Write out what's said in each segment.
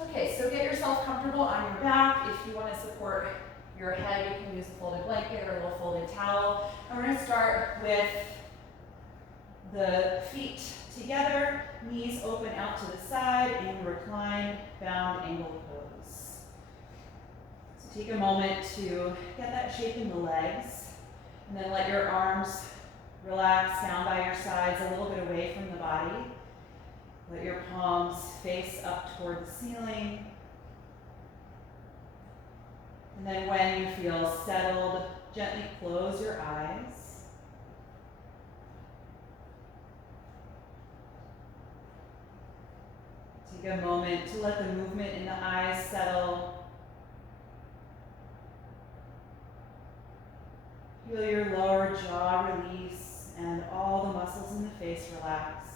Okay, so get yourself comfortable on your back. If you want to support your head, you can use a folded blanket or a little folded towel. And we're going to start with the feet together, knees open out to the side in reclined bound angle pose. So take a moment to get that shape in the legs, and then let your arms relax down by your sides a little bit away from the body. Let your palms face up toward the ceiling. And then when you feel settled, gently close your eyes. Take a moment to let the movement in the eyes settle. Feel your lower jaw release and all the muscles in the face relax.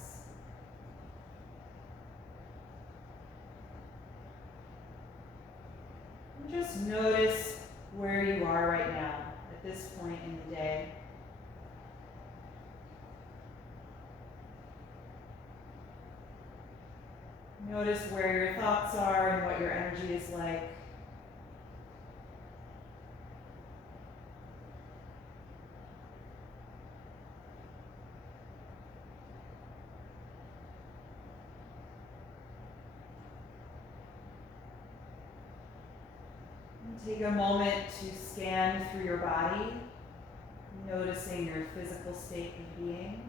And just notice where you are right now at this point in the day. Notice where your thoughts are and what your energy is like. And take a moment to scan through your body, noticing your physical state of being.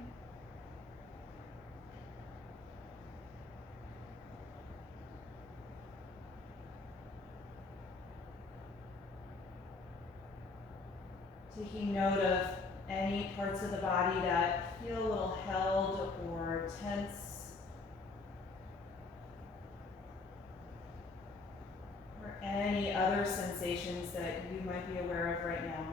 Taking note of any parts of the body that feel a little held or tense, or any other sensations that you might be aware of right now.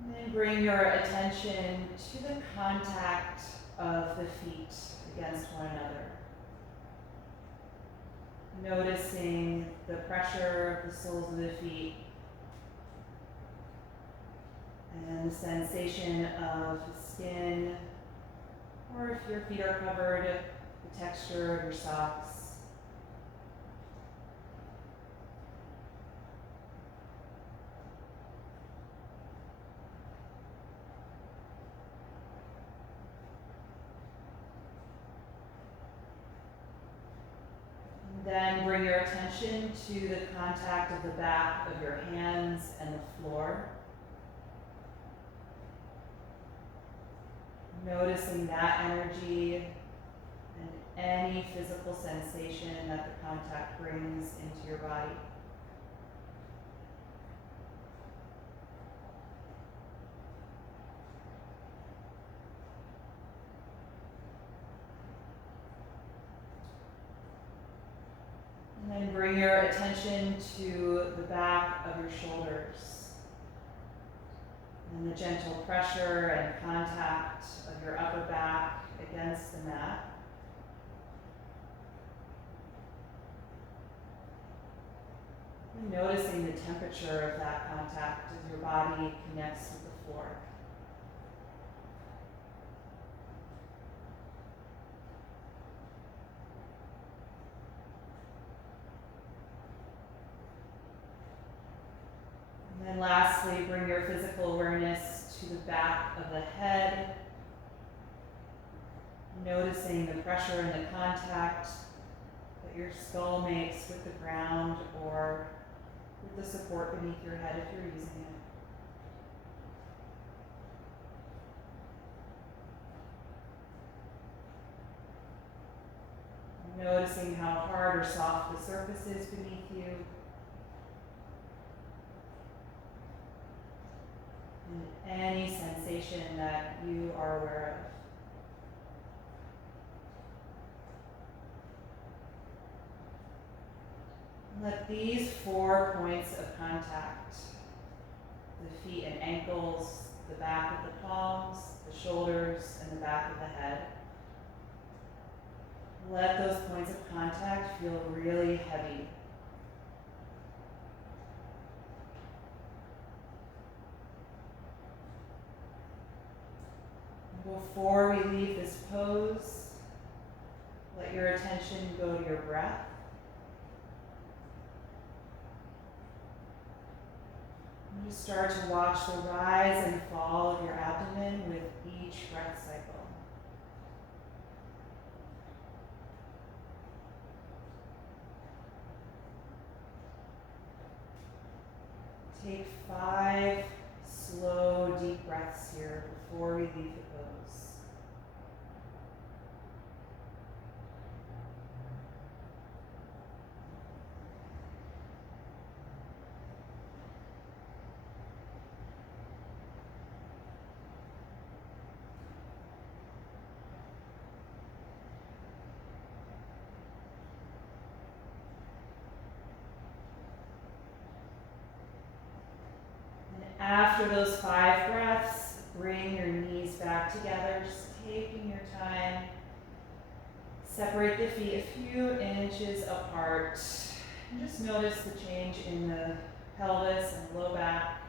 And then bring your attention to the contact of the feet against one another. Noticing the pressure of the soles of the feet and the sensation of the skin, or if your feet are covered, the texture of your socks. Then bring your attention to the contact of the back of your hands and the floor. Noticing that energy and any physical sensation that the contact brings into your body. And then bring your attention to the back of your shoulders and the gentle pressure and contact of your upper back against the mat. And noticing the temperature of that contact as your body connects with the floor. And then lastly, bring your physical awareness to the back of the head, noticing the pressure and the contact that your skull makes with the ground or with the support beneath your head if you're using it. Noticing how hard or soft the surface is beneath you. And any sensation that you are aware of. Let these 4 points of contact feet and ankles, the back of the palms, the shoulders, and the back of the head. Let those points of contact feel really heavy. Before we leave this pose, let your attention go to your breath. You start to watch the rise and fall of your abdomen with each breath cycle. Take 5 slow, deep breaths here before we leave the pose. After those 5 breaths, bring your knees back together, just taking your time. Separate the feet a few inches apart. And just notice the change in the pelvis and low back.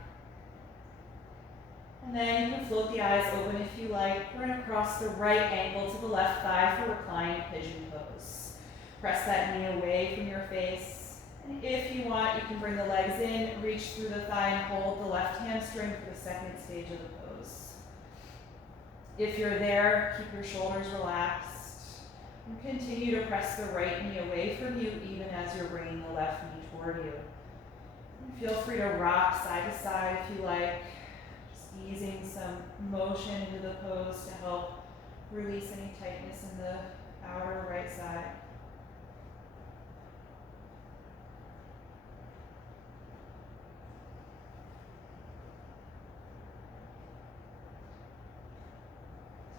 And then you can float the eyes open if you like. Bring across the right ankle to the left thigh for reclined pigeon pose. Press that knee away from your face. And if you want, you can bring the legs in, reach through the thigh and hold the left hamstring for the second stage of the pose. If you're there, keep your shoulders relaxed. And continue to press the right knee away from you even as you're bringing the left knee toward you. And feel free to rock side to side if you like, just easing some motion into the pose to help release any tightness in the outer right side.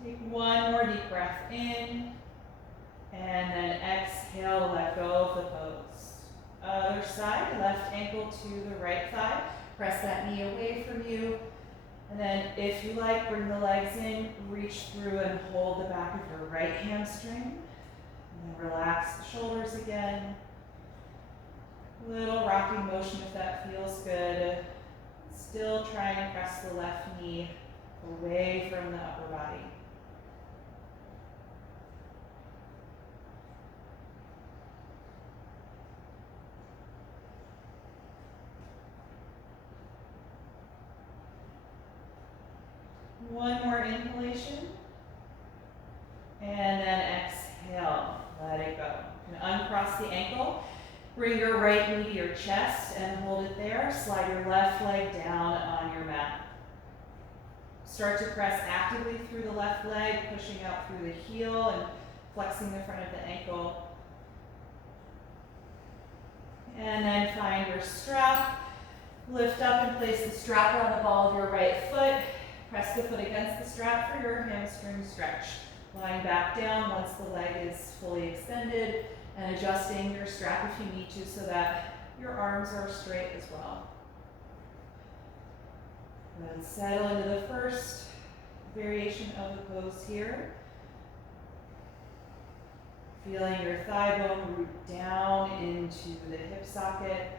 Take one more deep breath in, and then exhale, let go of the pose. Other side, left ankle to the right thigh. Press that knee away from you. And then if you like, bring the legs in, reach through and hold the back of your right hamstring. And then relax the shoulders again. Little rocking motion if that feels good. Still try and press the left knee away from the upper body. One more inhalation, and then exhale, let it go. You can uncross the ankle, bring your right knee to your chest and hold it there. Slide your left leg down on your mat. Start to press actively through the left leg, pushing out through the heel and flexing the front of the ankle. And then find your strap. Lift up and place the strap on the ball of your right foot. Press the foot against the strap for your hamstring stretch. Lying back down once the leg is fully extended and adjusting your strap if you need to so that your arms are straight as well. Then settle into the first variation of the pose here. Feeling your thigh bone root down into the hip socket.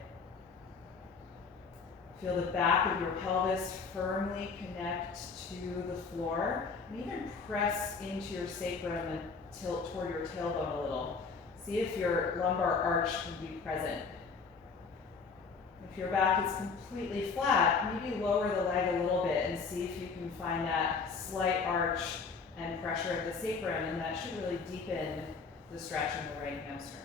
Feel the back of your pelvis firmly connect to the floor, and even press into your sacrum and tilt toward your tailbone a little. See if your lumbar arch can be present. If your back is completely flat, maybe lower the leg a little bit and see if you can find that slight arch and pressure at the sacrum, and that should really deepen the stretch in the right hamstring.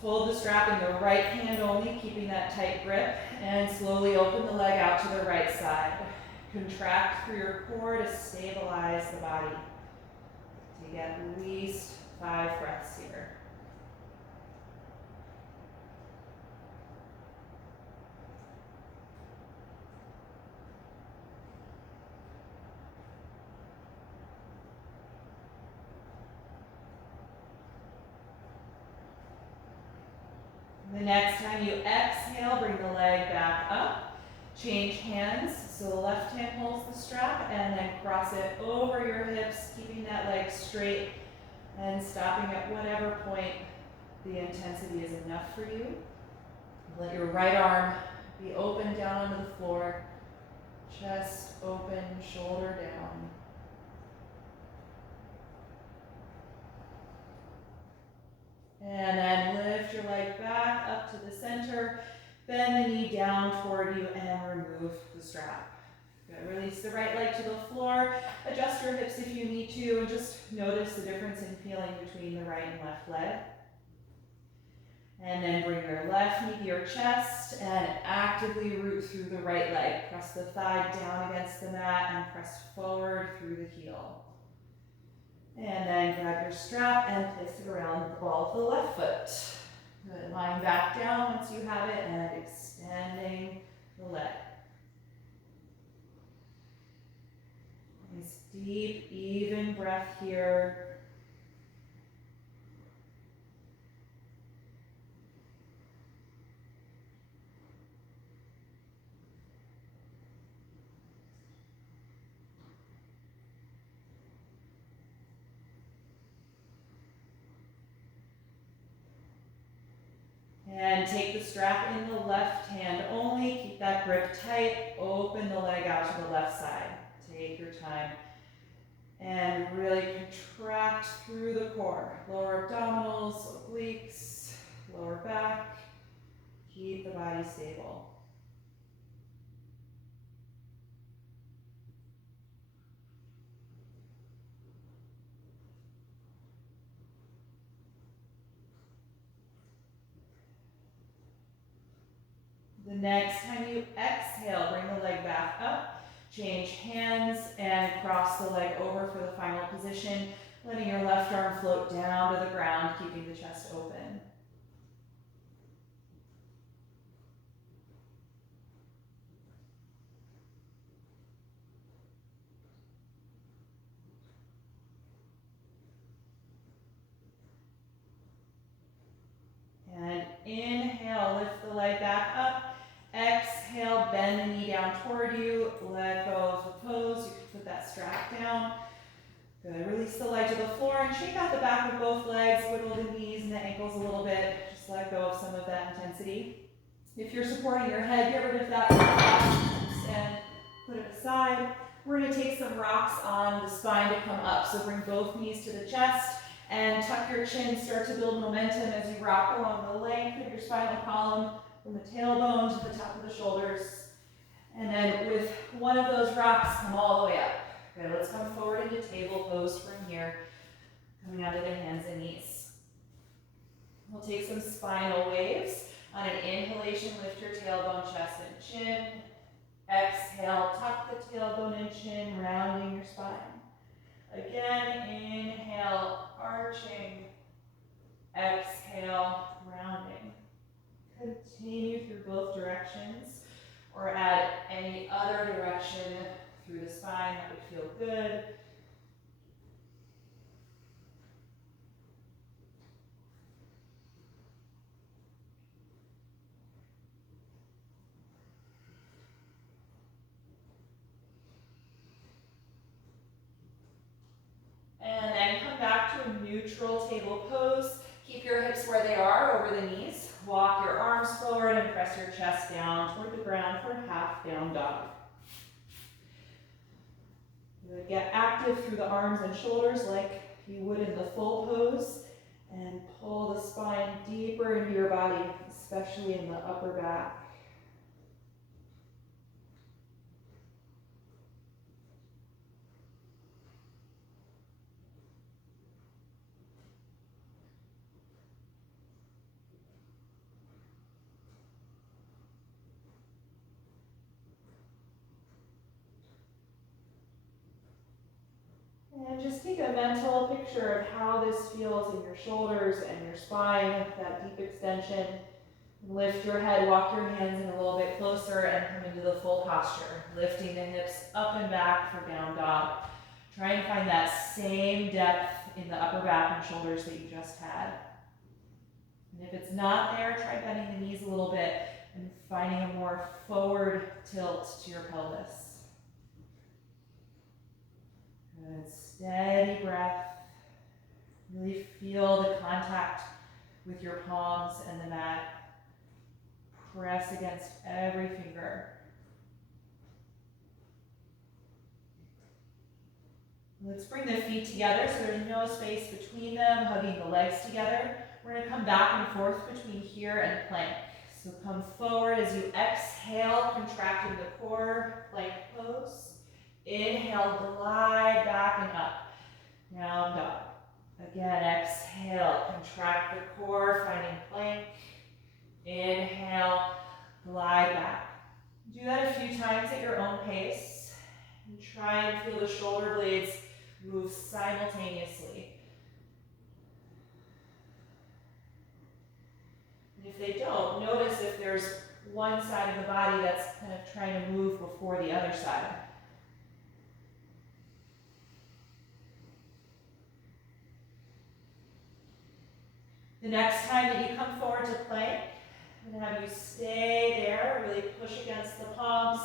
Hold the strap in the right hand only, keeping that tight grip, and slowly open the leg out to the right side. Contract through your core to stabilize the body. Take at least 5 breaths here. The next time you exhale, bring the leg back up. Change hands, so the left hand holds the strap and then cross it over your hips, keeping that leg straight and stopping at whatever point the intensity is enough for you. Let your right arm be open down onto the floor, chest open, shoulder down. And then lift your leg back up to the center, bend the knee down toward you and remove the strap. Good. Release the right leg to the floor, adjust your hips if you need to, and just notice the difference in feeling between the right and left leg. And then bring your left knee to your chest and actively root through the right leg. Press the thigh down against the mat and press forward through the heel. And then grab your strap and place it around the ball of the left foot. Good. Lying back down once you have it and extending the leg. Nice deep, even breath here. And take the strap in the left hand only. Keep that grip tight. Open the leg out to the left side. Take your time. And really contract through the core. Lower abdominals, obliques, lower back. Keep the body stable. The next time you exhale, bring the leg back up, change hands and cross the leg over for the final position, letting your left arm float down to the ground, keeping the chest open. And inhale, lift the leg back up. Exhale, bend the knee down toward you. Let go of the pose. You can put that strap down. Good. Release the leg to the floor and shake out the back of both legs. Wiggle the knees and the ankles a little bit. Just let go of some of that intensity. If you're supporting your head, get rid of that and put it aside. We're going to take some rocks on the spine to come up. So bring both knees to the chest and tuck your chin. Start to build momentum as you rock along the length of your spinal column, from the tailbone to the top of the shoulders. And then with one of those rocks, come all the way up. Good, let's come forward into table pose from here, coming onto the hands and knees. We'll take some spinal waves. On an inhalation, lift your tailbone, chest, and chin. Exhale, tuck the tailbone and chin, rounding your spine. Again, inhale, arching. Exhale, rounding. Continue through both directions, or add any other direction through the spine that would feel good. And then come back to a neutral table pose. Keep your hips where they are, over the knees. Walk your arms forward and press your chest down toward the ground for half down dog. Get active through the arms and shoulders like you would in the full pose, and pull the spine deeper into your body, especially in the upper back. And just take a mental picture of how this feels in your shoulders and your spine, that deep extension. Lift your head, walk your hands in a little bit closer and come into the full posture, lifting the hips up and back for down dog. Try and find that same depth in the upper back and shoulders that you just had. And if it's not there, try bending the knees a little bit and finding a more forward tilt to your pelvis. Good, steady breath. Really feel the contact with your palms and the mat. Press against every finger. Let's bring the feet together so there's no space between them, hugging the legs together. We're going to come back and forth between here and plank. So come forward as you exhale, contracting the core, plank pose. Inhale, glide back and up. Down dog. Again, exhale, contract the core, finding plank. Inhale, glide back. Do that a few times at your own pace. And try and feel the shoulder blades move simultaneously. And if they don't, notice if there's one side of the body that's kind of trying to move before the other side. The next time that you come forward to plank, I'm going to have you stay there, really push against the palms.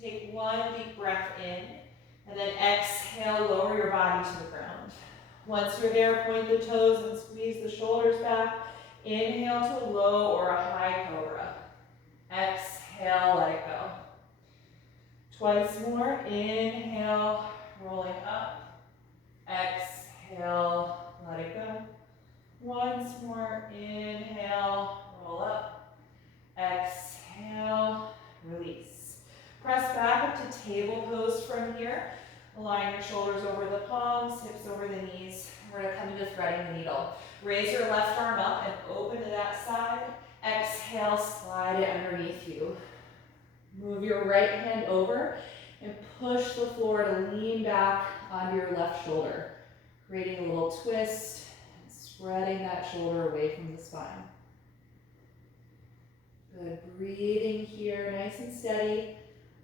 Take one deep breath in, and then exhale, lower your body to the ground. Once you're there, point the toes and squeeze the shoulders back. Inhale to a low or a high cobra. Exhale, let it go. Twice more, inhale, rolling up. Exhale, let it go. Once more, inhale, roll up. Exhale, release. Press back up to table pose from here. Align your shoulders over the palms, hips over the knees. We're going to come into threading the needle. Raise your left arm up and open to that side. Exhale, slide it underneath you. Move your right hand over and push the floor to lean back onto your left shoulder, creating a little twist and spreading that shoulder away from the spine. Good, breathing here, nice and steady.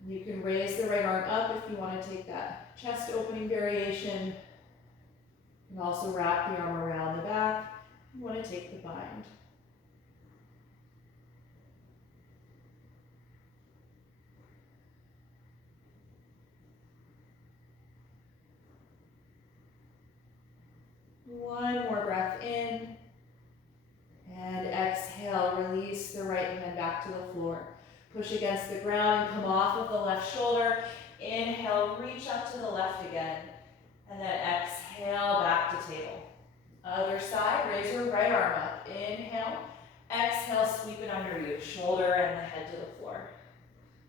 You can raise the right arm up if you want to take that chest opening variation. You can also wrap the arm around the back. You want to take the bind. One more breath in. And exhale, release the right hand back to the floor. Push against the ground and come off of the left shoulder. Inhale, reach up to the left again. And then exhale, back to table. Other side, raise your right arm up. Inhale, exhale, sweep it under you. Shoulder and the head to the floor.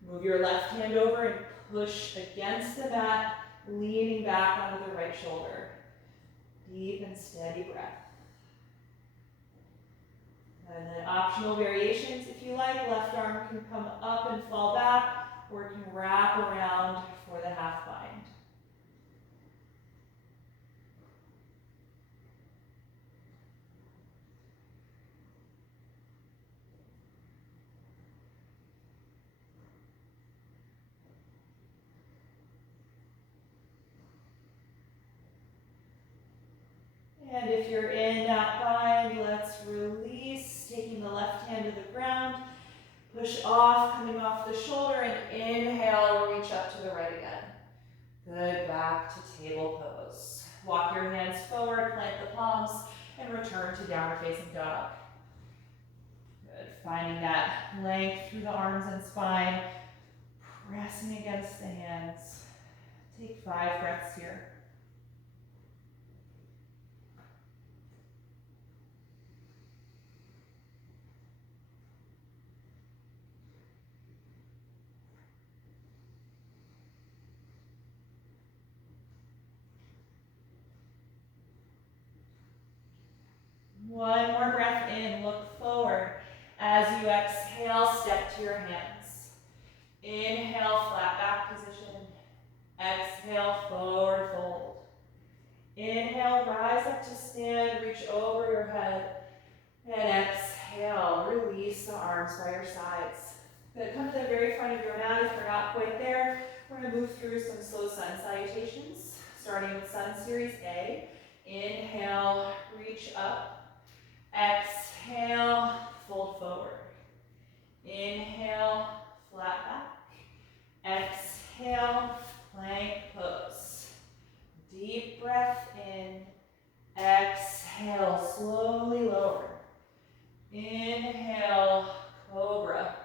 Move your left hand over and push against the mat, leaning back onto the right shoulder. Deep and steady breath. And then optional variations, if you like. Left arm can come up and fall back, or it can wrap around for the half bind. And if you're in that bind, let's release, taking the left hand to the ground. Push off, coming off the shoulder, and inhale, reach up to the right again. Good, back to table pose. Walk your hands forward, plant the palms, and return to downward facing dog. Good, finding that length through the arms and spine, pressing against the hands. Take 5 breaths here. One more breath in, look forward. As you exhale, step to your hands. Inhale, flat back position. Exhale, forward fold. Inhale, rise up to stand, reach over your head. And exhale, release the arms by your sides. Good, come to the very front of your mat if you're not quite there. We're going to move through some slow sun salutations, starting with Sun Series A. Inhale, reach up. Exhale, slowly lower. Inhale, cobra.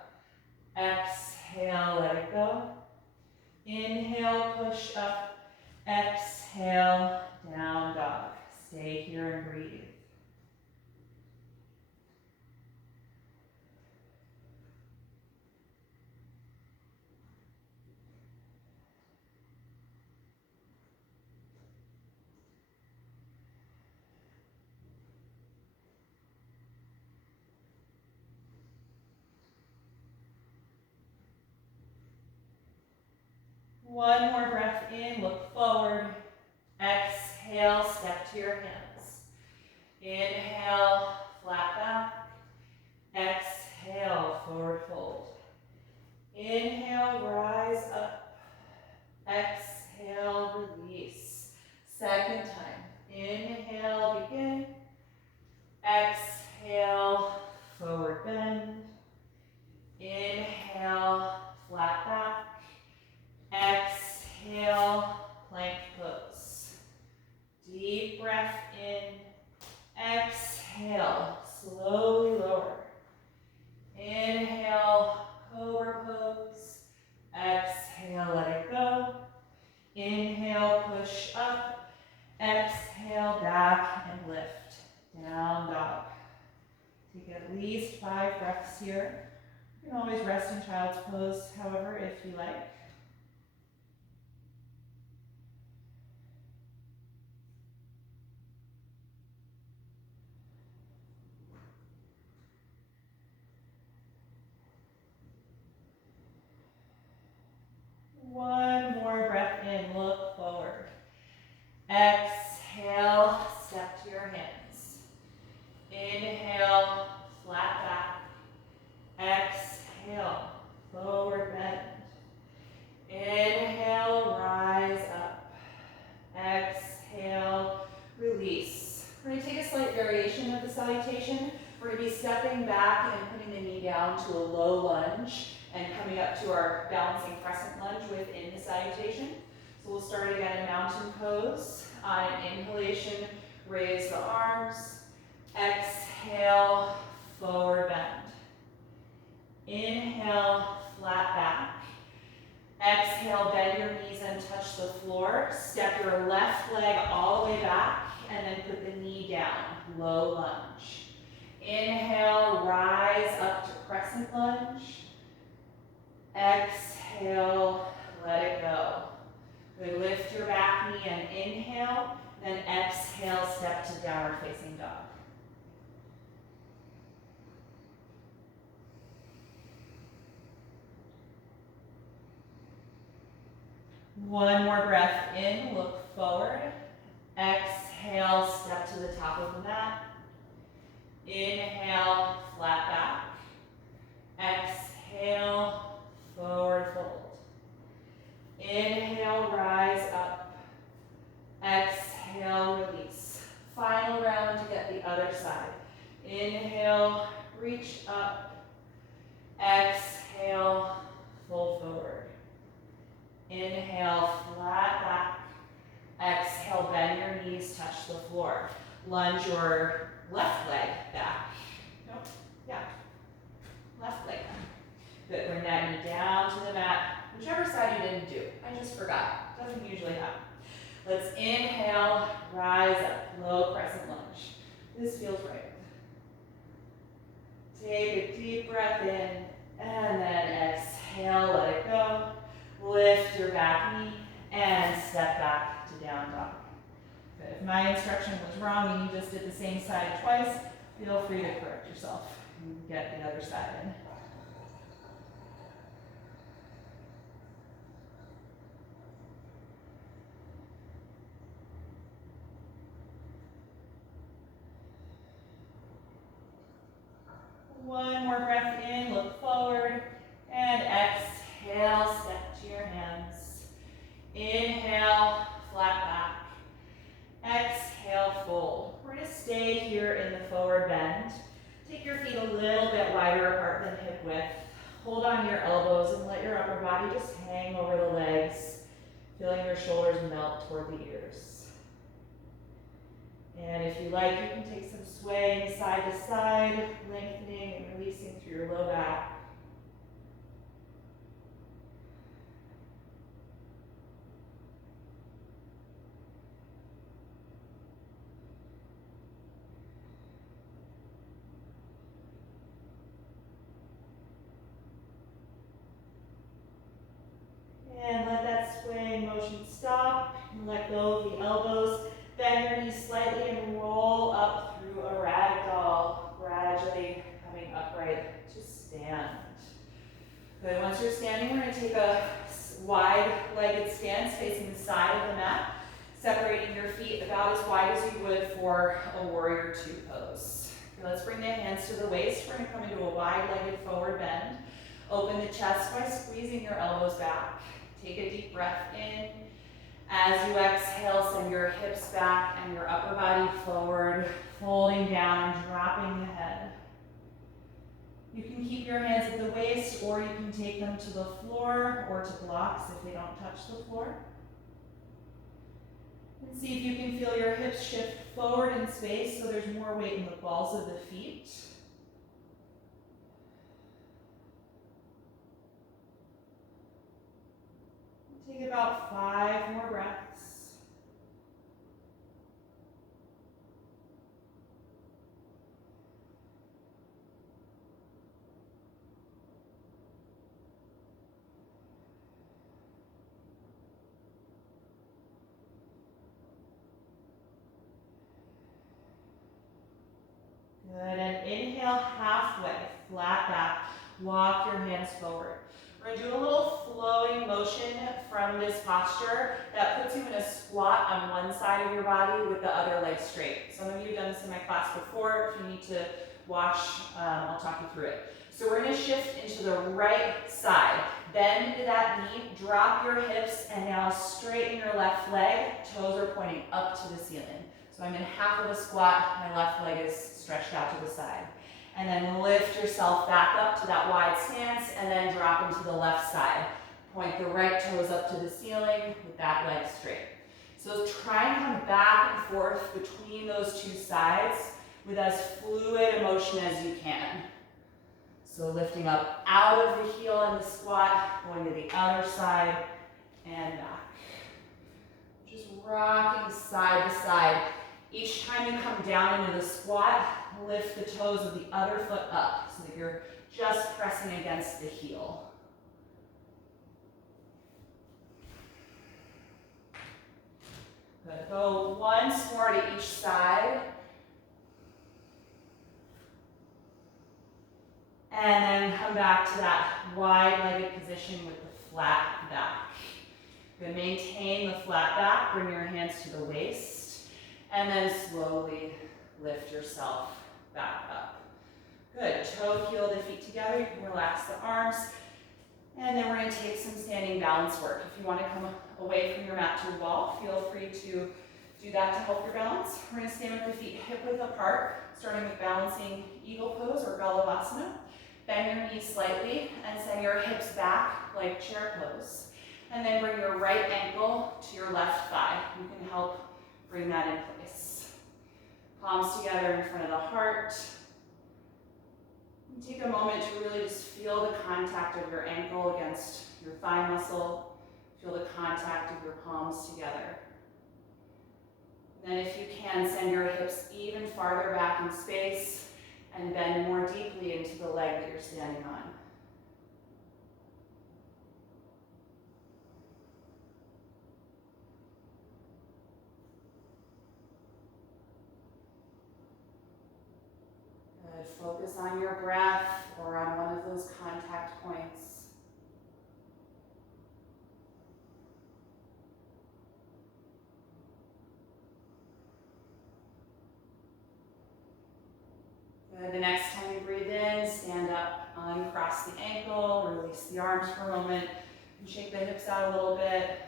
Exhale, let it go. Inhale, push up. Exhale, down dog. Stay here and breathe. One more breath in, look forward. Exhale, step to your hands. Inhale, flat back. Exhale, forward fold. Inhale, rise up. Exhale, release. Second time. Inhale, begin. Exhale, forward bend. Inhale, flat back. Exhale, plank pose. Deep breath in. Exhale, slowly lower. Inhale, cobra pose. Exhale, let it go. Inhale, push up. Exhale, back and lift. Down dog. Take at least 5 breaths here. You can always rest in child's pose, however, if you like. One more breath in, look forward. Exhale, step to your hands. Inhale, flat back. Exhale, forward bend. Inhale, rise up. Exhale, release. We're going to take a slight variation of the salutation. We're going to be stepping back and putting the knee down to a low lunge and coming up to our balancing crescent lunge within the salutation. So we'll start again in mountain pose. On an inhalation, raise the arms. Exhale, forward bend. Inhale, flat back. Exhale, bend your knees and touch the floor. Step your left leg all the way back and then put the knee down, low lunge. Inhale, rise up to crescent lunge. Exhale, let it go. Good, lift your back knee and inhale, then exhale, step to downward facing dog. One more breath in, look forward. Exhale, step to the top of the mat. Inhale, flat back. Exhale, forward fold. Inhale, rise up. Exhale, release. Final round to get the other side. Inhale, reach up. Exhale, fold forward. Inhale, flat back. Exhale, bend your knees, touch the floor. Lunge your left leg back. Nope, yeah. Left leg back. Good, bring that knee down to the mat. Whichever side you didn't do. I just forgot. Doesn't usually happen. Let's inhale, rise up, low crescent lunge. This feels right. Take a deep breath in, and then exhale, let it go. Lift your back knee, and step back to down dog. Good. If my instruction was wrong and you just did the same side twice, feel free to correct yourself and get the other side in. One more breath in, look forward, and exhale, step to your hands. Inhale, flat back. Exhale, fold. We're going to stay here in the forward bend. Take your feet a little bit wider apart than hip width. Hold on to your elbows and let your upper body just hang over the legs, feeling your shoulders melt toward the ears. And if you like, you can take some swaying side to side, lengthening and releasing through your low back. And let that swaying motion stop. And let go of the elbows. Bend your knees slightly and roll up through a ragdoll, gradually coming upright to stand. Good. Once you're standing, we're going to take a wide-legged stance facing the side of the mat, separating your feet about as wide as you would for a warrior two pose. Okay, let's bring the hands to the waist. We're going to come into a wide-legged forward bend. Open the chest by squeezing your elbows back. Take a deep breath in. As you exhale, send your hips back and your upper body forward, folding down and dropping the head. You can keep your hands at the waist, or you can take them to the floor or to blocks if they don't touch the floor. And see if you can feel your hips shift forward in space so there's more weight in the balls of the feet. Take about 5 more breaths. Good, and inhale halfway, flat back. Walk your hands forward. We're going to do a little flowing motion from this posture that puts you in a squat on one side of your body with the other leg straight. Some of you have done this in my class before. If you need to watch, I'll talk you through it. So we're going to shift into the right side. Bend that knee, drop your hips, and now straighten your left leg. Toes are pointing up to the ceiling. So I'm in half of a squat. My left leg is stretched out to the side. And then lift yourself back up to that wide stance and then drop into the left side. Point the right toes up to the ceiling with that leg straight. So try and come back and forth between those two sides with as fluid a motion as you can. So lifting up out of the heel in the squat, going to the other side and back. Just rocking side to side. Each time you come down into the squat, lift the toes of the other foot up so that you're just pressing against the heel. Good. Go once more to each side. And then come back to that wide-legged position with the flat back. Good. Maintain the flat back. Bring your hands to the waist. And then slowly lift yourself back up. Good. Toe, heel, the feet together. You can relax the arms. And then we're going to take some standing balance work. If you want to come away from your mat to a wall, feel free to do that to help your balance. We're going to stand with the feet hip width apart, starting with balancing eagle pose or galavasana. Bend your knees slightly and send your hips back like chair pose. And then bring your right ankle to your left thigh. You can help bring that in place. Palms together in front of the heart. And take a moment to really just feel the contact of your ankle against your thigh muscle. Feel the contact of your palms together. And then if you can, send your hips even farther back in space and bend more deeply into the leg that you're standing on. Good. Focus on your breath or on one of those contact points. Good. The next time you breathe in, stand up, uncross the ankle, release the arms for a moment, and shake the hips out a little bit.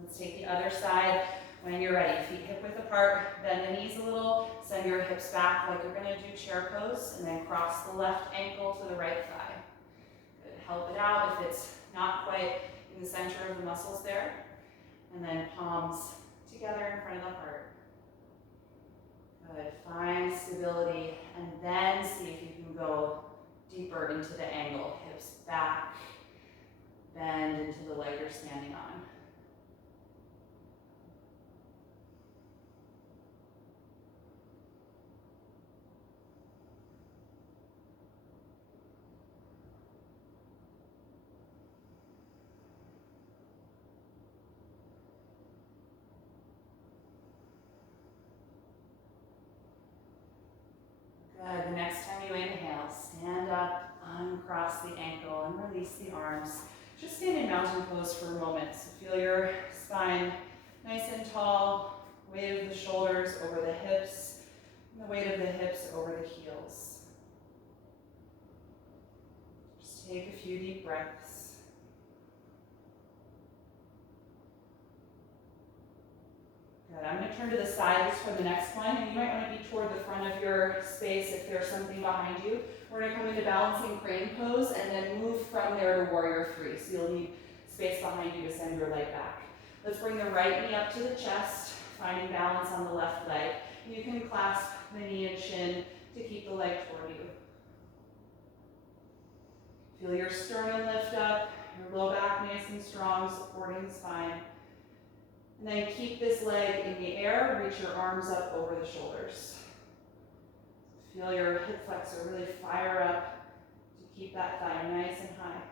Let's take the other side. When you're ready, feet hip width apart, bend the knees a little, send your hips back like you're going to do chair pose, and then cross the left ankle to the right thigh. Good. Help it out if it's not quite in the center of the muscles there. And then palms together. together in front of the heart. Good. Find stability and then see if you can go deeper into the angle. Hips back, bend into the leg you're standing on. Good. The next time you inhale, stand up, uncross the ankle, and release the arms. Just stand in mountain pose for a moment. So feel your spine nice and tall, weight of the shoulders over the hips, and the weight of the hips over the heels. Just take a few deep breaths. Good. I'm going to turn to the sides for the next one, and you might want to be toward the front of your space if there's something behind you. We're going to come into balancing crane pose and then move from there to warrior three. So you'll need space behind you to send your leg back. Let's bring the right knee up to the chest, finding balance on the left leg. You can clasp the knee and shin to keep the leg toward you. Feel your sternum lift up, your low back nice and strong, supporting the spine. And then keep this leg in the air, reach your arms up over the shoulders. Feel your hip flexor really fire up to keep that thigh nice and high.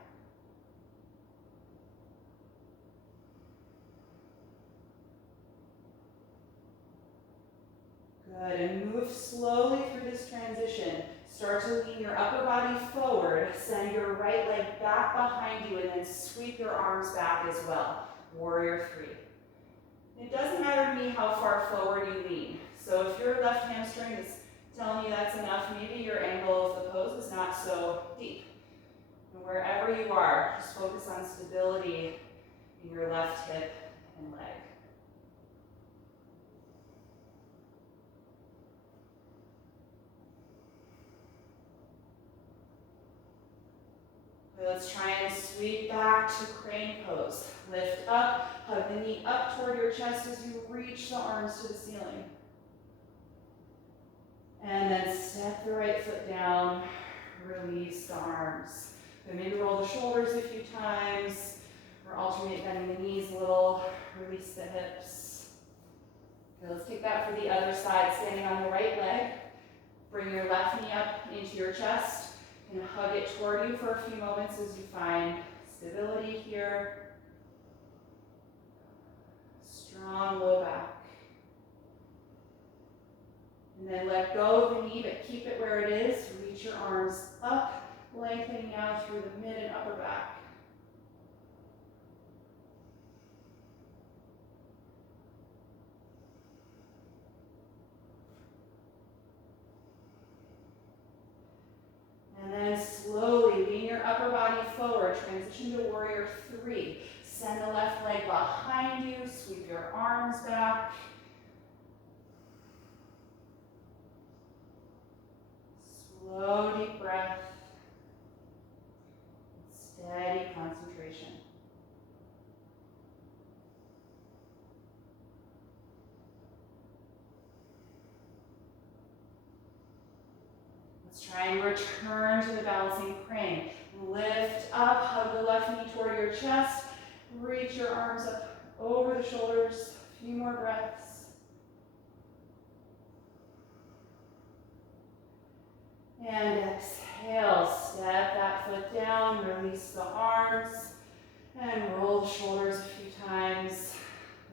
Good, and move slowly through this transition. Start to lean your upper body forward, send your right leg back behind you, and then sweep your arms back as well. Warrior three. It doesn't matter to me how far forward you lean. So if your left hamstring is telling you that's enough, maybe your angle of the pose is not so deep. And wherever you are, just focus on stability in your left hip and leg. Let's try and sweep back to crane pose. Lift up, hug the knee up toward your chest as you reach the arms to the ceiling. And then step the right foot down, release the arms. Then maybe roll the shoulders a few times, or alternate bending the knees a little, release the hips. Okay, let's take that for the other side, standing on the right leg. Bring your left knee up into your chest. And hug it toward you for a few moments as you find stability here. Strong low back. And then let go of the knee, but keep it where it is. Reach your arms up, lengthening out through the mid and upper back. And then slowly lean your upper body forward, transition to warrior three. Send the left leg behind you, sweep your arms back. Slow, deep breath. Steady concentration. Let's try and return to the balancing crane. Lift up, hug the left knee toward your chest. Reach your arms up over the shoulders. A few more breaths. And exhale, step that foot down, release the arms, and roll the shoulders a few times,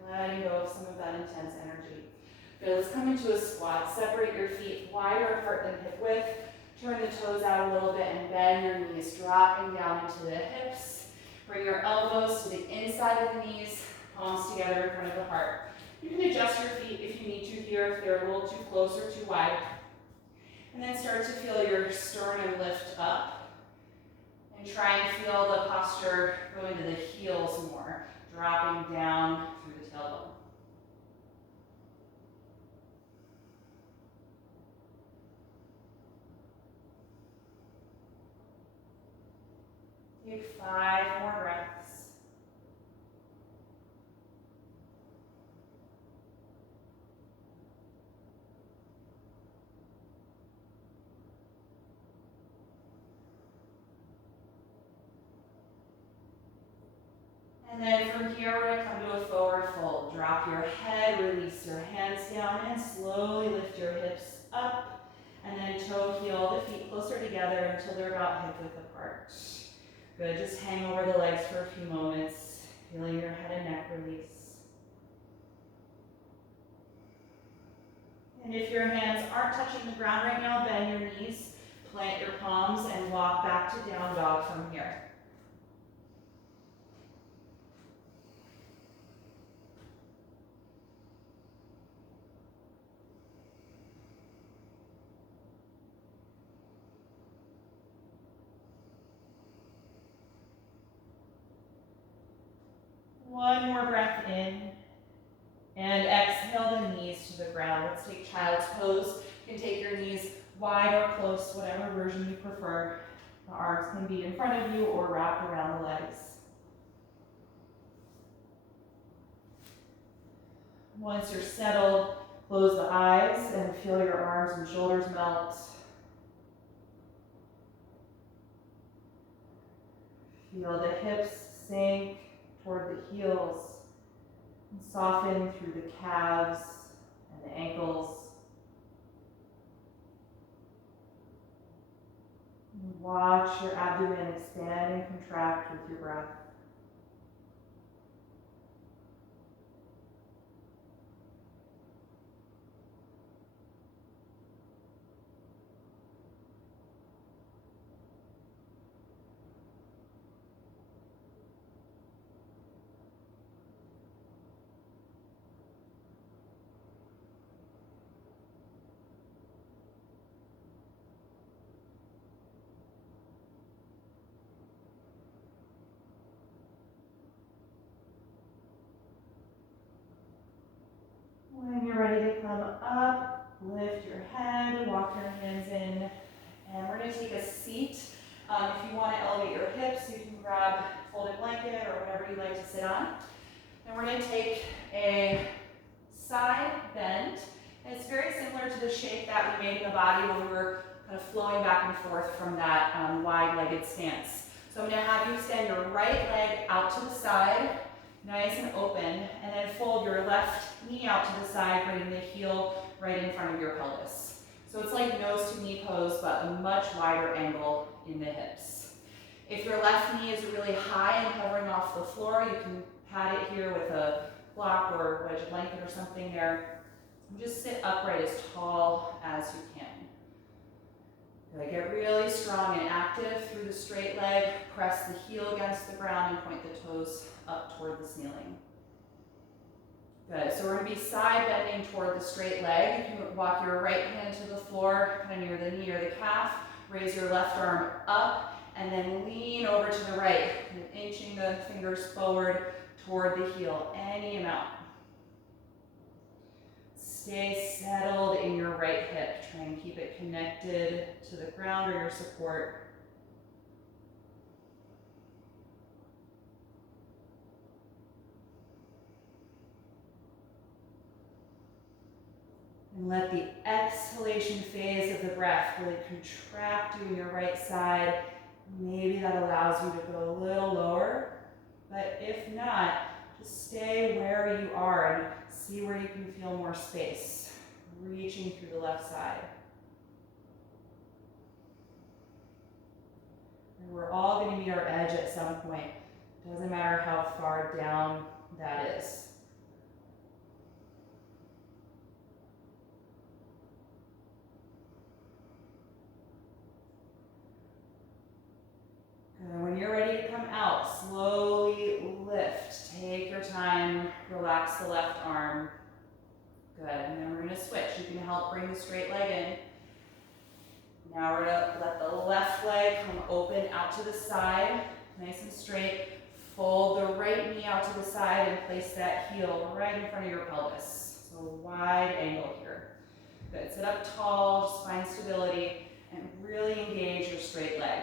letting go of some of that intense energy. Okay, let's come into a squat. Separate your feet wider apart than hip width. Turn the toes out a little bit and bend your knees, dropping down into the hips. Bring your elbows to the inside of the knees, palms together in front of the heart. You can adjust your feet if you need to here, if they're a little too close or too wide. And then start to feel your sternum lift up. And try and feel the posture go into the heels more, dropping down through the tailbone. Take 5 more breaths. And then from here, we're going to come to a forward fold. Drop your head, release your hands down, and slowly lift your hips up. And then toe heel the feet closer together until they're about hip width apart. Good, just hang over the legs for a few moments, feeling your head and neck release. And if your hands aren't touching the ground right now, bend your knees, plant your palms, and walk back to down dog from here. One more breath in, and exhale the knees to the ground. Let's take child's pose. You can take your knees wide or close, whatever version you prefer. The arms can be in front of you or wrapped around the legs. Once you're settled, close the eyes and feel your arms and shoulders melt. Feel the hips sink toward the heels and soften through the calves and the ankles. And watch your abdomen expand and contract with your breath. When you're ready to come up, lift your head, walk your hands in, and we're going to take a seat. If you want to elevate your hips, you can grab a folded blanket or whatever you like to sit on. And we're going to take a side bend. And it's very similar to the shape that we made in the body when we were kind of flowing back and forth from that wide-legged stance. So I'm going to have you extend your right leg out to the side, nice and open, and then fold your left knee out to the side, bringing the heel right in front of your pelvis. So it's like nose to knee pose, but a much wider angle in the hips. If your left knee is really high and hovering off the floor, you can pad it here with a block or a wedge blanket or something there. And just sit upright as tall as you can. Good. Get really strong and active through the straight leg. Press the heel against the ground and point the toes up toward the ceiling. Good, so we're going to be side bending toward the straight leg. You can walk your right hand to the floor, kind of near the knee or the calf. Raise your left arm up, and then lean over to the right, kind of inching the fingers forward toward the heel, any amount. Stay settled in your right hip. Try and keep it connected to the ground or your support. And let the exhalation phase of the breath really contract you in your right side. Maybe that allows you to go a little lower, but if not, just stay where you are and see where you can feel more space, reaching through the left side. And we're all going to meet our edge at some point. Doesn't matter how far down that is. And when you're ready to come out, slowly lift. Take your time, relax the left arm. Good, and then we're going to switch. You can help bring the straight leg in. Now we're going to let the left leg come open out to the side, nice and straight. Fold the right knee out to the side and place that heel right in front of your pelvis. So wide angle here. Good, sit up tall, just find stability, and really engage your straight leg.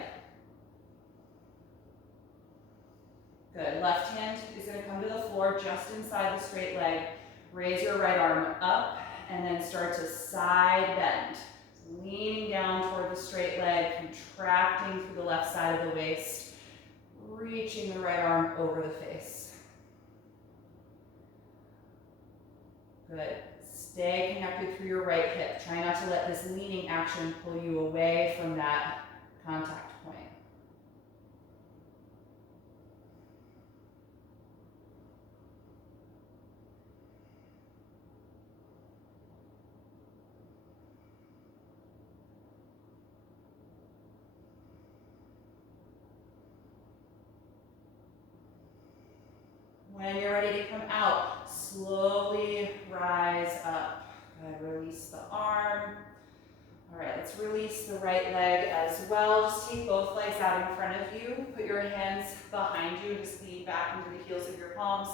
Good, left hand is going to come to the floor just inside the straight leg. Raise your right arm up and then start to side bend. So leaning down toward the straight leg, contracting through the left side of the waist, reaching the right arm over the face. Good. Stay connected through your right hip. Try not to let this leaning action pull you away from that contact point. When you're ready to come out, slowly rise up. Good, release the arm. All right, let's release the right leg as well. Just take both legs out in front of you. Put your hands behind you. Just lean back into the heels of your palms.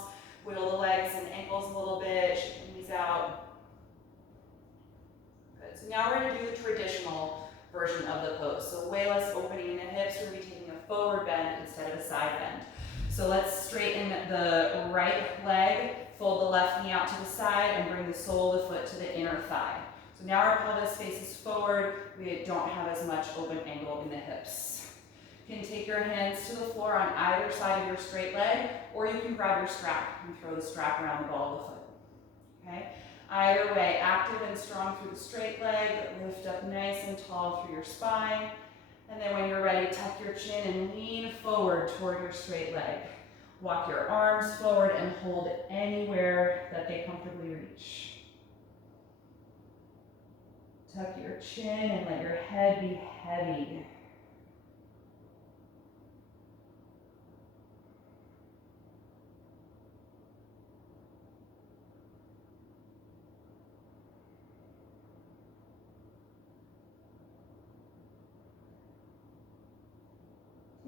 Wiggle the legs and ankles a little bit. Shake the knees out. Good, so now we're gonna do the traditional version of the pose. So way less opening in the hips. We're gonna be taking a forward bend instead of a side bend. So let's straighten the right leg, fold the left knee out to the side, and bring the sole of the foot to the inner thigh. So now our pelvis faces forward. We don't have as much open angle in the hips. You can take your hands to the floor on either side of your straight leg, or you can grab your strap and throw the strap around the ball of the foot. Okay? Either way, active and strong through the straight leg, lift up nice and tall through your spine. And then when you're ready, tuck your chin and lean forward toward your straight leg. Walk your arms forward and hold anywhere that they comfortably reach. Tuck your chin and let your head be heavy.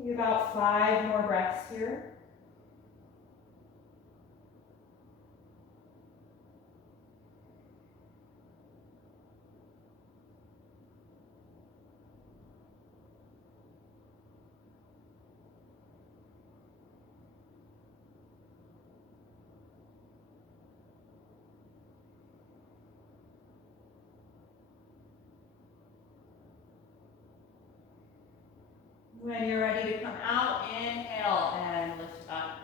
Take about 5 more breaths here. When you're ready to come out, inhale and lift up.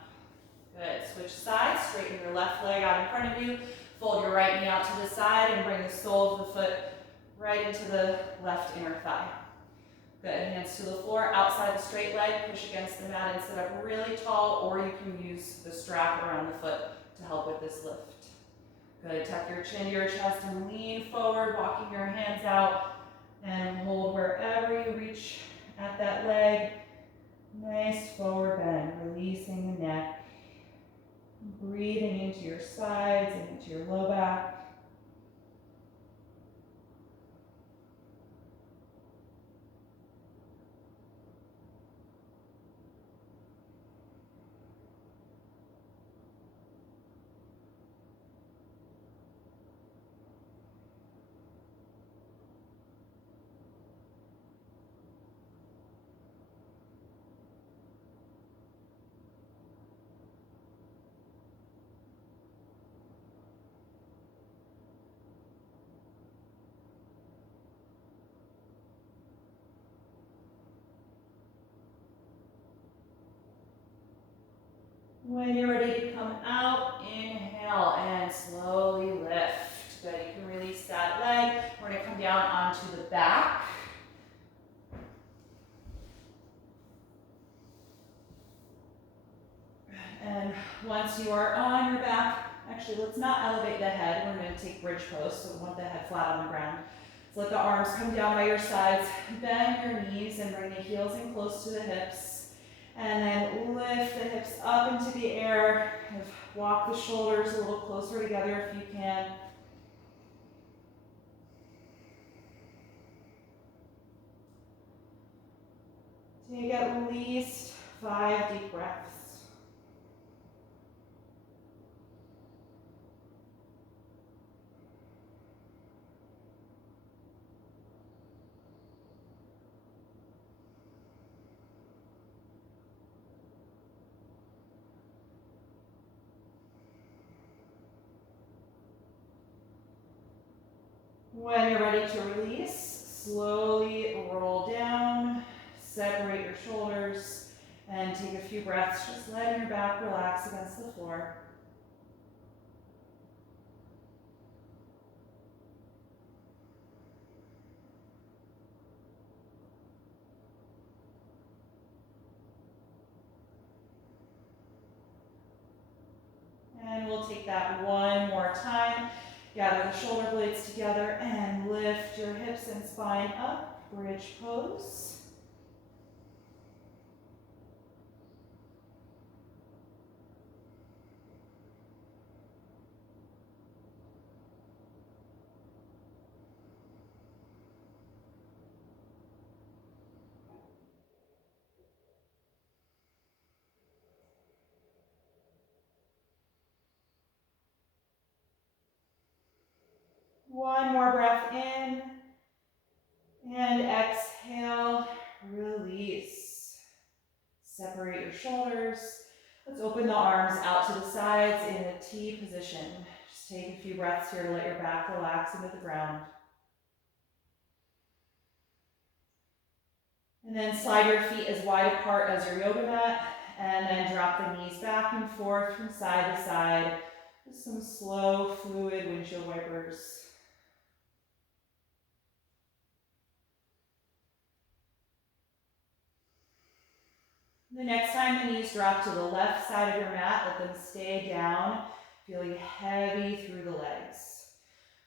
Good. Switch sides. Straighten your left leg out in front of you. Fold your right knee out to the side and bring the sole of the foot right into the left inner thigh. Good. Hands to the floor. Outside the straight leg, push against the mat and sit up really tall, or you can use the strap around the foot to help with this lift. Good. Tuck your chin to your chest and lean forward, walking your hands out, and hold wherever you reach at that leg. Nice forward bend, releasing the neck. Breathing into your sides and into your low back. When you're ready to come out, inhale and slowly lift. Good, you can release that leg. We're gonna come down onto the back. And once you are on your back, actually let's not elevate the head. We're gonna take bridge pose, so we want the head flat on the ground. So let the arms come down by your sides. Bend your knees and bring the heels in close to the hips. And then lift the hips up into the air. Kind of walk the shoulders a little closer together if you can. Take at least 5 deep breaths. When you're ready to release, slowly roll down, separate your shoulders, and take a few breaths, just letting your back relax against the floor. that one more time. Gather the shoulder blades together and lift your hips and spine up. Bridge pose. One more breath in. And exhale, release. Separate your shoulders. Let's open the arms out to the sides in a T position. Just take a few breaths here to let your back relax into the ground. And then slide your feet as wide apart as your yoga mat, and then drop the knees back and forth from side to side with some slow, fluid windshield wipers. The next time the knees drop to the left side of your mat, let them stay down, feeling heavy through the legs.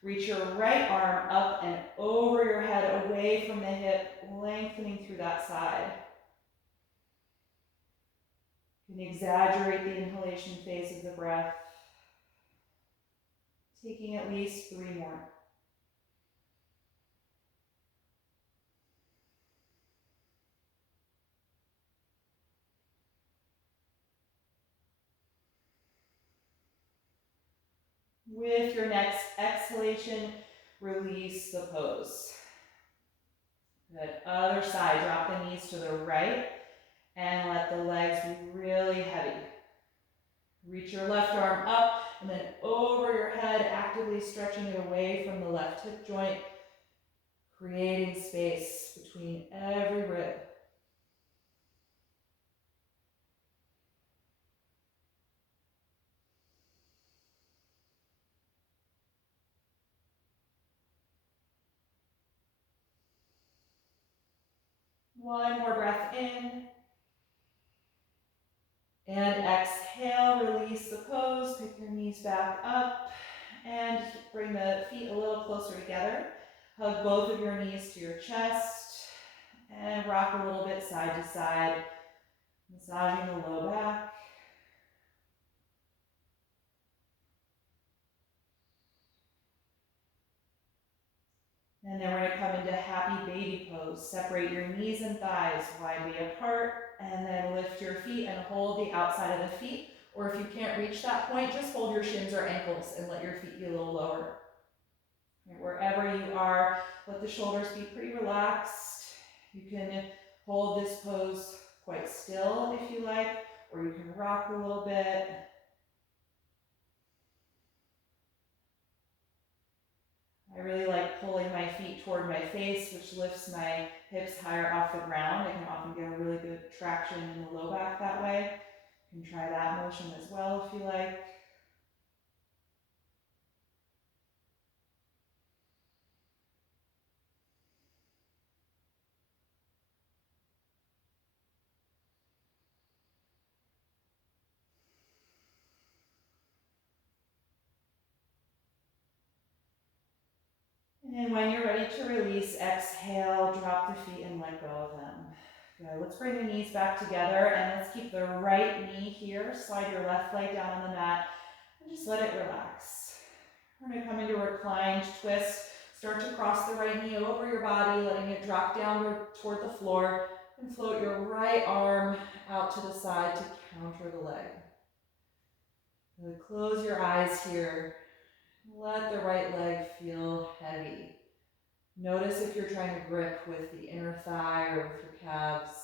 Reach your right arm up and over your head, away from the hip, lengthening through that side. You can exaggerate the inhalation phase of the breath, taking at least 3 more. With your next exhalation, release the pose. Good. Other side, drop the knees to the right and let the legs be really heavy. Reach your left arm up and then over your head, actively stretching it away from the left hip joint, creating space between every rib. One more breath in. And exhale, release the pose, pick your knees back up, and bring the feet a little closer together. Hug both of your knees to your chest, and rock a little bit side to side, massaging the low back. And then we're going to come into happy baby pose. Separate your knees and thighs widely apart, and then lift your feet and hold the outside of the feet. Or if you can't reach that point, just hold your shins or ankles and let your feet be a little lower. Right, wherever you are, let the shoulders be pretty relaxed. You can hold this pose quite still if you like, or you can rock a little bit. I really like pulling my feet toward my face, which lifts my hips higher off the ground. I can often get a really good traction in the low back that way. You can try that motion as well if you like. And when you're ready to release, exhale, drop the feet and let go of them. Good. Let's bring the knees back together and let's keep the right knee here. Slide your left leg down on the mat and just let it relax. We're going to come into a reclined twist. Start to cross the right knee over your body, letting it drop down toward the floor, and float your right arm out to the side to counter the leg. Good. Close your eyes here. Let the right leg feel heavy. Notice if you're trying to grip with the inner thigh or with your calves.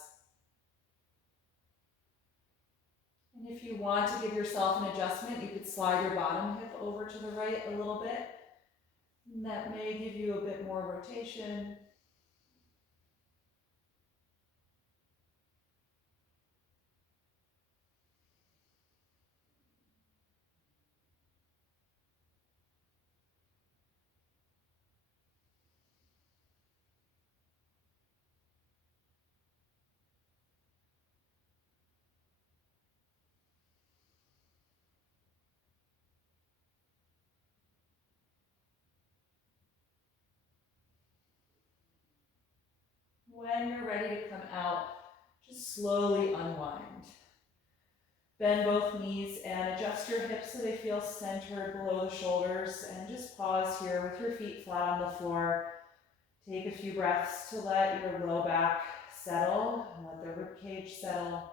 And if you want to give yourself an adjustment, you could slide your bottom hip over to the right a little bit. And that may give you a bit more rotation. When you're ready to come out, just slowly unwind. Bend both knees and adjust your hips so they feel centered below the shoulders, and just pause here with your feet flat on the floor. Take a few breaths to let your low back settle and let the rib cage settle.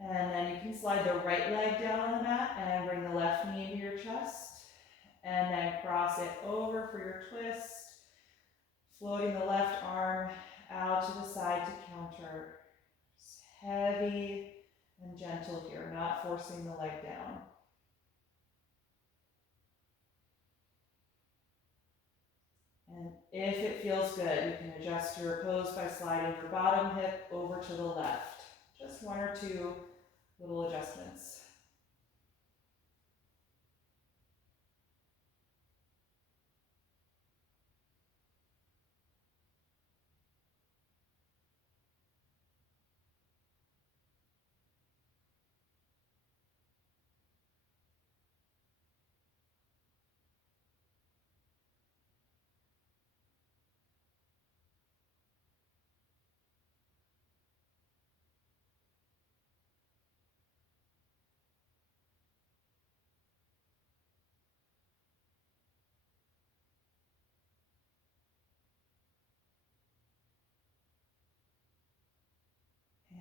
And then you can slide the right leg down on the mat and bring the left knee into your chest. And then cross it over for your twist. Floating the left arm out to the side to counter. Just heavy and gentle here, not forcing the leg down. And if it feels good, you can adjust your pose by sliding your bottom hip over to the left. Just one or two little adjustments.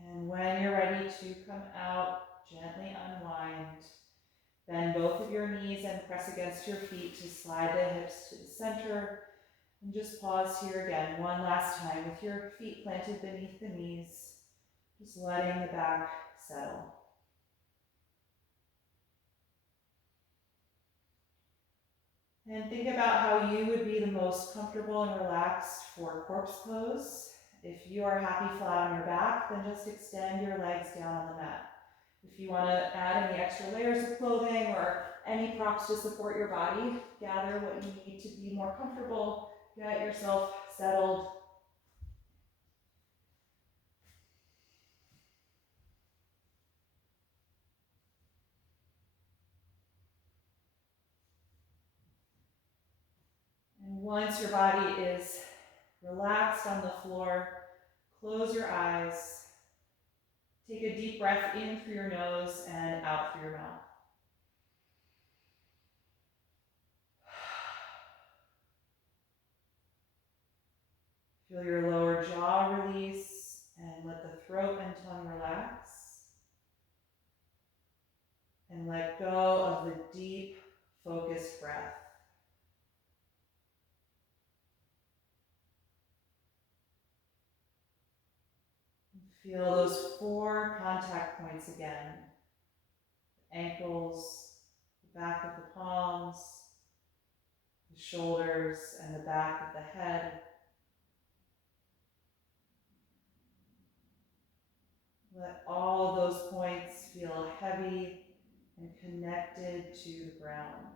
And when you're ready to come out, gently unwind. Bend both of your knees and press against your feet to slide the hips to the center. And just pause here again, one last time with your feet planted beneath the knees, just letting the back settle. And think about how you would be the most comfortable and relaxed for corpse pose. If you are happy flat on your back, then just extend your legs down on the mat. If you want to add any extra layers of clothing or any props to support your body, gather what you need to be more comfortable, get yourself settled. And once your body is relaxed on the floor, close your eyes. Take a deep breath in through your nose and out through your mouth. Feel your lower jaw release and let the throat and tongue relax. And let go of the deep, focused breath. Feel those 4 contact points again. The ankles, the back of the palms, the shoulders, and the back of the head. Let all of those points feel heavy and connected to the ground.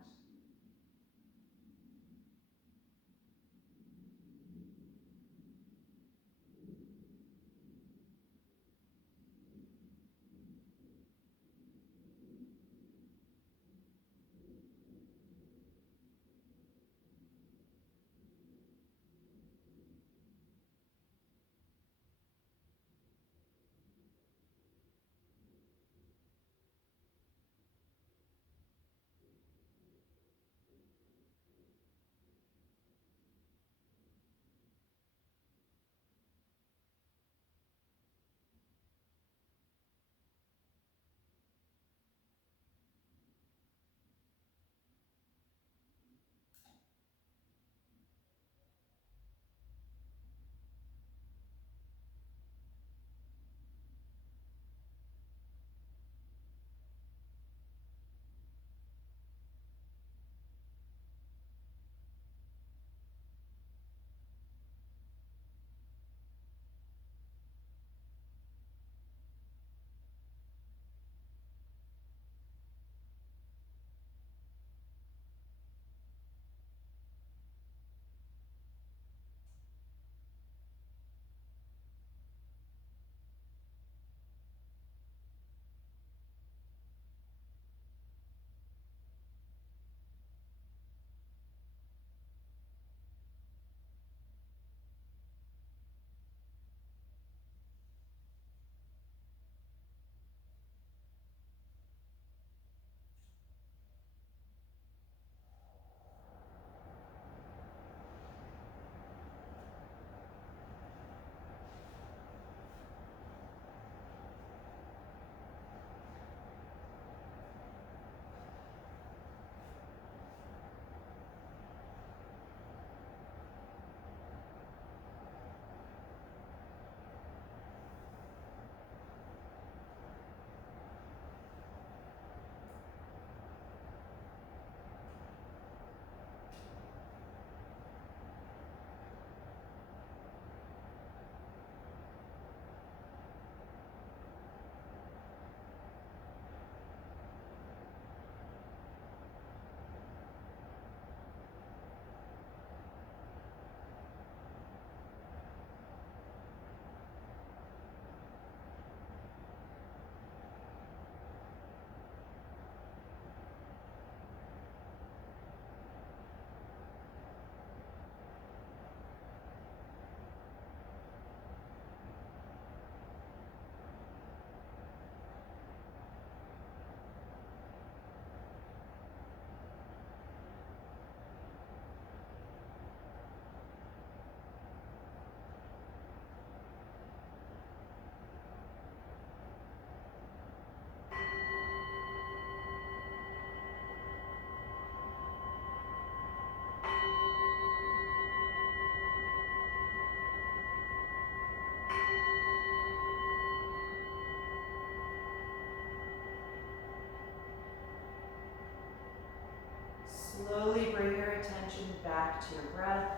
Slowly bring your attention back to your breath.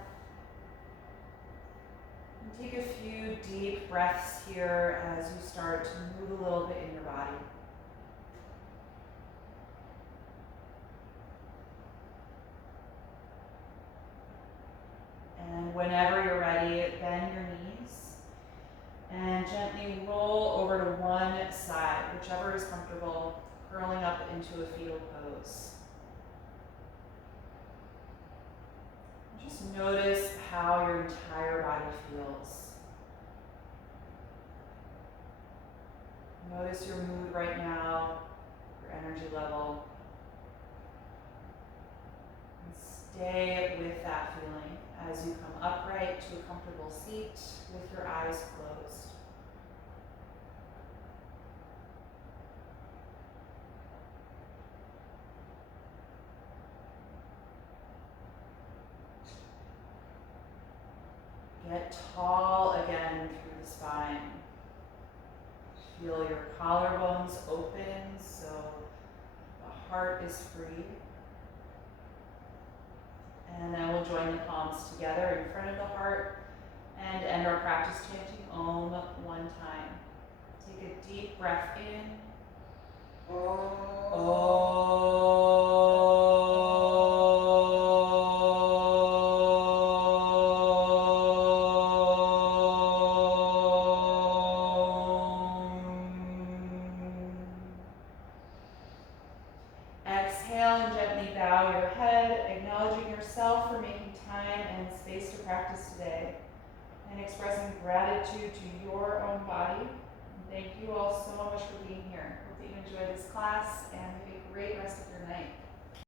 And take a few deep breaths here as you start to move a little bit in your body. And whenever you're ready, bend your knees and gently roll over to one side, whichever is comfortable, curling up into a fetal pose. Just notice how your entire body feels. Notice your mood right now, your energy level. And stay with that feeling as you come upright to a comfortable seat with your eyes closed. Get tall again through the spine. Feel your collarbones open so the heart is free. And then we'll join the palms together in front of the heart and end our practice chanting Om one time. Take a deep breath in. Exhale and gently bow your head, acknowledging yourself for making time and space to practice today, and expressing gratitude to your own body. And thank you all so much for being here. Hope that you enjoy this class and have a great rest of your night.